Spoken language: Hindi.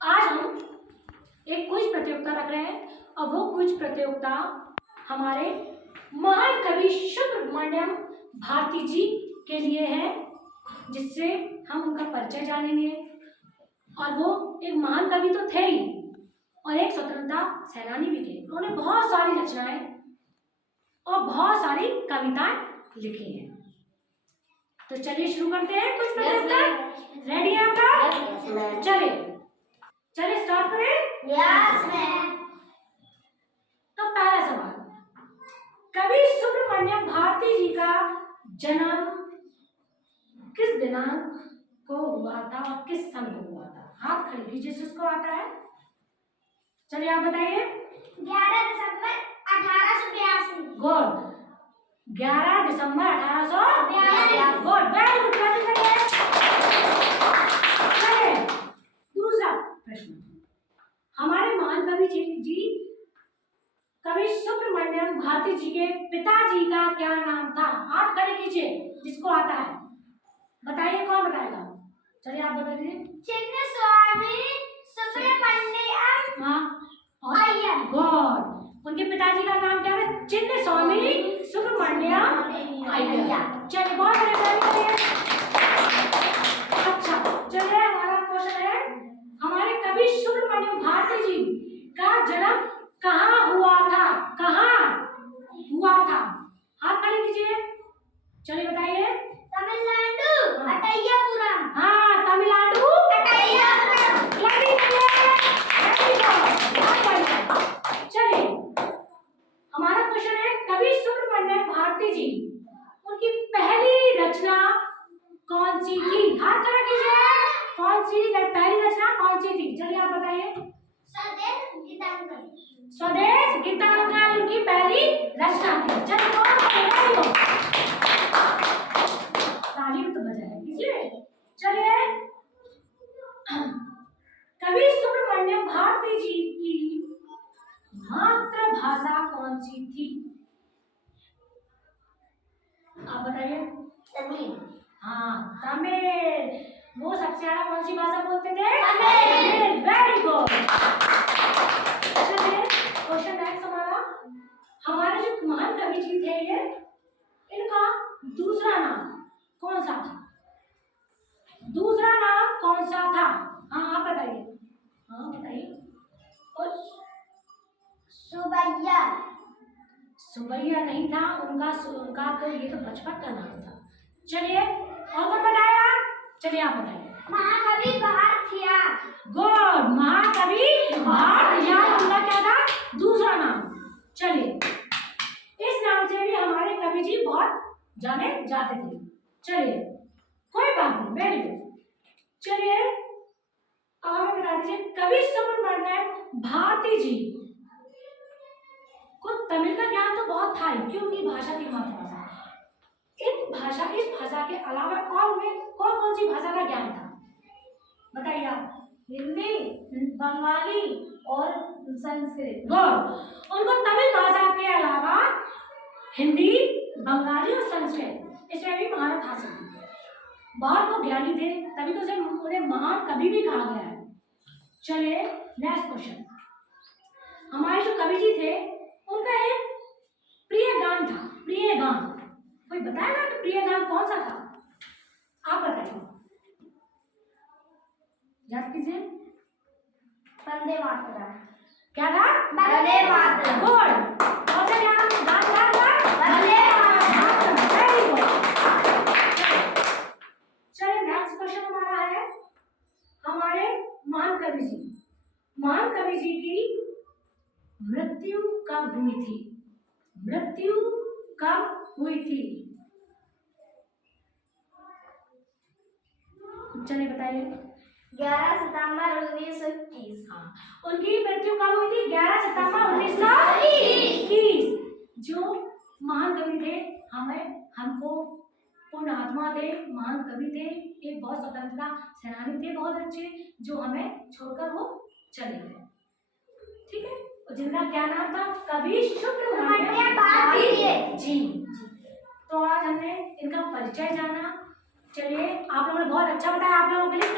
आज हम एक क्विज प्रतियोगिता रख रहे हैं और वो क्विज प्रतियोगिता हमारे महान कवि सुब्रमण्यम भारती जी के लिए है, जिससे हम उनका परिचय जानेंगे। और वो एक महान कवि तो थे ही और एक स्वतंत्रता सेनानी भी थे। उन्होंने बहुत सारी रचनाएं और बहुत सारी कविताएं लिखी हैं। तो चलिए शुरू करते हैं कुछ प्रतियोगिता। रेडी है आपका? चलिए स्टार्ट करें। Yes ma'am. तो पहला सवाल, कवि सुब्रमण्यम भारती जी का जन्म किस दिनांक को हुआ था और किस सन को हुआ था? हाथ खड़े कीजिए जिसको आता है। चलिए आप बताइए। 11 दिसंबर 1882। गुड, 11 दिसंबर 1882। Good, very good. चलिए दूसरा प्रश्न, हमारे महान कवि जी कवि सुब्रमण्यम भारती जी के पिताजी का क्या नाम था? हाथ खड़े कीजिए जिसको आता है। बताइए, कौन बताएगा? चलिए आप बता दीजिए। चिन्नस्वामी सुब्रमण्यम अय्यर। गुड, उनके पिताजी का नाम क्या है? चिन्नस्वामी सुब्रमण्यम अय्यर। चलिए बहुत बढ़िया। अच्छा चलिए, हमारा क्वेश्चन है, हमारे कवि सुब्रमण्यम भारती जी का जन्म कहाँ हुआ था? कहाँ हुआ था? हाथ खड़े कीजिए। चलिए बताइए। तमिलनाडु अटैयापुरम। हाँ, तमिलनाडु अटैयापुरम। चलिए हमारा क्वेश्चन है, कवि सुब्रमण्यम भारती जी उनकी पहली रचना कौन सी थी? हाथ खड़ा कीजिए। कौन सी पहली रचना कौन सी थी? चलिए आप बताइए। स्वदेश गीतांजलि। स्वदेश गीतांजलि उनकी पहली रचना थी। चलिए ताली तो बजाया कीजिए। चलिए, कवि सुब्रमण्यम भारती जी की मातृभाषा कौन सी थी? आप बताइए। तमिल। हाँ, तमिल। वो सबसे ज्यादा कौन सी भाषा बोलते थे? तमिल। Very good. चलिए क्वेश्चन नेक्स्ट हमारा, हमारे जो महान कवि जी थे ये, इनका दूसरा नाम कौन सा था? दूसरा नाम कौन सा था? हाँ आप बताइए। हाँ बताइए। सुबैया। सुबैया नहीं था उनका तो ये तो बचपन का नाम था। चलिए और कौन बताएगा? चलिए आप बताइए। महाकवि भारतीयार। गुड, महाकवि भारतीयार उनका क्या था? दूसरा नाम। चलिए, इस नाम से भी हमारे कवि जी बहुत जाने जाते थे। चलिए कोई बात नहीं, वेरी गुड। चलिए अब हमें बता दीजिए, कवि सुब्रमण्यम भारती जी को तमिल का ज्ञान तो बहुत था ही, क्योंकि भाषा की मातृभाषा। इस भाषा के अलावा कौन कौन सी भाषा का ज्ञान था? बताइए आप। हिंदी, बंगाली और संस्कृत। गुड, उनको तमिल भाषा के अलावा हिंदी, बंगाली और संस्कृत इसमें भी महारत हासिल थी। बहुत वो ज्ञानी थे, तभी तो उन्हें महान कवि भी कहा गया है। चलिए नेक्स्ट क्वेश्चन, हमारे जो कवि जी थे उनका एक प्रिय गान था। प्रिय गान कोई बताएगा कि प्रिय गान कौन सा था? आप बताइए, याद कीजिए। वंदे मातरम। क्या था? वंदे मातरम। गुड, कौन सा गान था? वंदे मातरम। Very good. चलिए नेक्स्ट क्वेश्चन हमारा है, हमारे महान कवि जी की मृत्यु कब हुई थी? मृत्यु कब हुई थी? चलिए बताइए। 11 सितंबर 1921। हाँ, उनकी मृत्यु कब हुई थी? 11 सितंबर 1921। जो महान कवि थे, हमको पूर्ण आत्मा थे, महान कवि थे, एक बहुत स्वतंत्रता सेनानी थे, बहुत अच्छे, जो हमें छोड़कर वो चले गए। ठीक है, जिनका क्या नाम था? कवि सुब्रमण्यम भारती जी। तो आज हमने इनका परिचय जाना। चलिए आप लोगों ने बहुत अच्छा बताया, आप लोगों के लिए